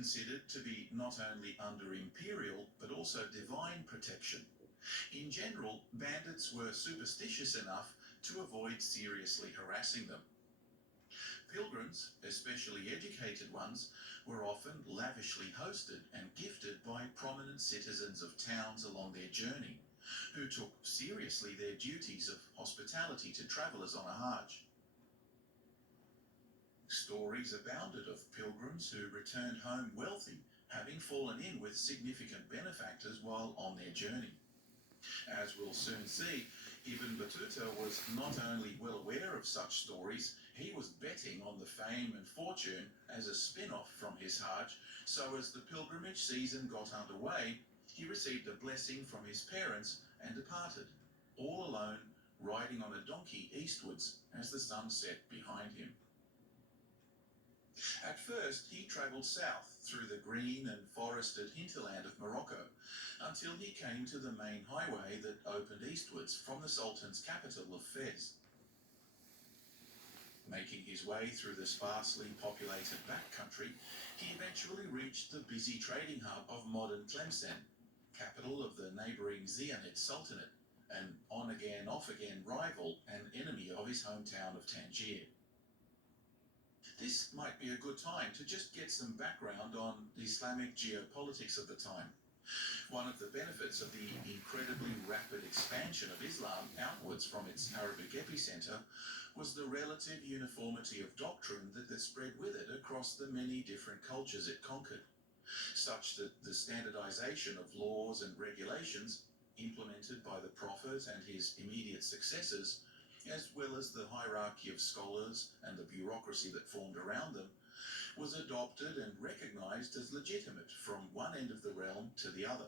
considered to be not only under imperial but also divine protection. In general, bandits were superstitious enough to avoid seriously harassing them. Pilgrims, especially educated ones, were often lavishly hosted and gifted by prominent citizens of towns along their journey, who took seriously their duties of hospitality to travellers on a hajj. Stories abounded of pilgrims who returned home wealthy, having fallen in with significant benefactors while on their journey. As we'll soon see, Ibn Battuta was not only well aware of such stories, he was betting on the fame and fortune as a spin-off from his Hajj, so as the pilgrimage season got underway, he received a blessing from his parents and departed, all alone, riding on a donkey eastwards as the sun set behind him. At first, he travelled south through the green and forested hinterland of Morocco until he came to the main highway that opened eastwards from the Sultan's capital of Fez. Making his way through the sparsely populated backcountry, he eventually reached the busy trading hub of modern Tlemcen, capital of the neighbouring Zianid Sultanate, an on-again, off-again rival and enemy of his hometown of Tangier. This might be a good time to just get some background on Islamic geopolitics of the time. One of the benefits of the incredibly rapid expansion of Islam outwards from its Arabic epicenter was the relative uniformity of doctrine that spread with it across the many different cultures it conquered, such that the standardization of laws and regulations implemented by the Prophet and his immediate successors, as well as the hierarchy of scholars and the bureaucracy that formed around them, was adopted and recognized as legitimate from one end of the realm to the other.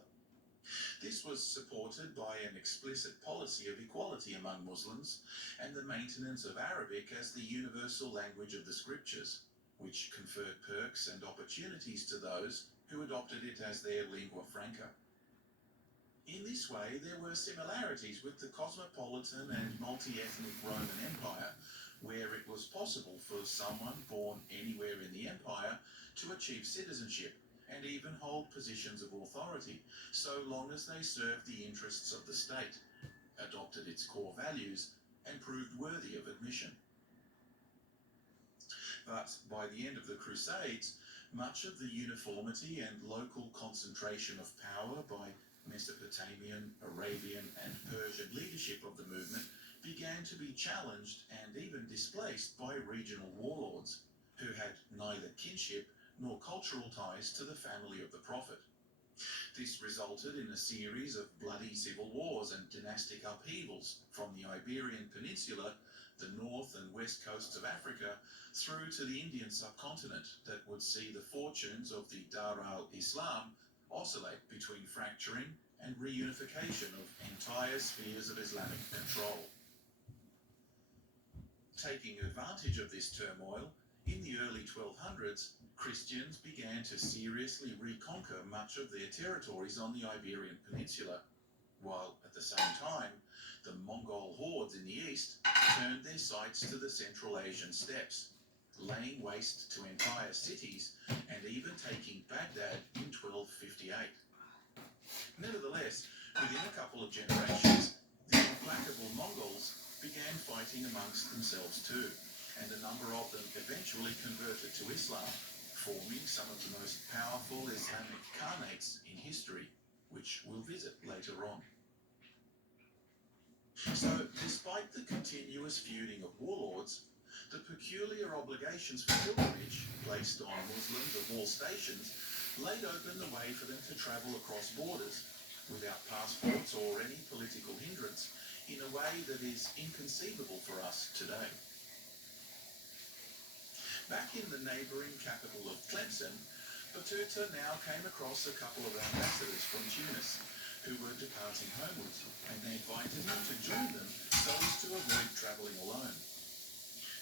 This was supported by an explicit policy of equality among Muslims and the maintenance of Arabic as the universal language of the scriptures, which conferred perks and opportunities to those who adopted it as their lingua franca. In this way, there were similarities with the cosmopolitan and multi-ethnic Roman Empire, where it was possible for someone born anywhere in the empire to achieve citizenship and even hold positions of authority, so long as they served the interests of the state, adopted its core values, and proved worthy of admission. But by the end of the Crusades, much of the uniformity and local concentration of power by Mesopotamian, Arabian, and Persian leadership of the movement began to be challenged and even displaced by regional warlords who had neither kinship nor cultural ties to the family of the Prophet. This resulted in a series of bloody civil wars and dynastic upheavals from the Iberian Peninsula, the north and west coasts of Africa, through to the Indian subcontinent that would see the fortunes of the Dar al-Islam oscillate between fracturing and reunification of entire spheres of Islamic control. Taking advantage of this turmoil, in the early 1200s, Christians began to seriously reconquer much of their territories on the Iberian Peninsula, while at the same time, the Mongol hordes in the east turned their sights to the Central Asian steppes, laying waste to entire cities and even taking Baghdad in 1258. Nevertheless, within a couple of generations, the implacable Mongols began fighting amongst themselves too, and a number of them eventually converted to Islam, forming some of the most powerful Islamic khanates in history, which we'll visit later on. So, despite the continuous feuding of warlords, the peculiar obligations for pilgrimage placed on Muslims of all stations laid open the way for them to travel across borders without passports or any political hindrance in a way that is inconceivable for us today. Back in the neighbouring capital of Tlemcen, Batuta now came across a couple of ambassadors from Tunis who were departing homewards, and they invited him to join them so as to avoid travelling alone.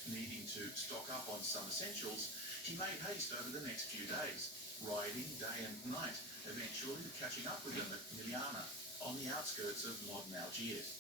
Needing to stock up on some essentials, he made haste over the next few days, riding day and night, eventually catching up with them at Miliana, on the outskirts of modern Algiers.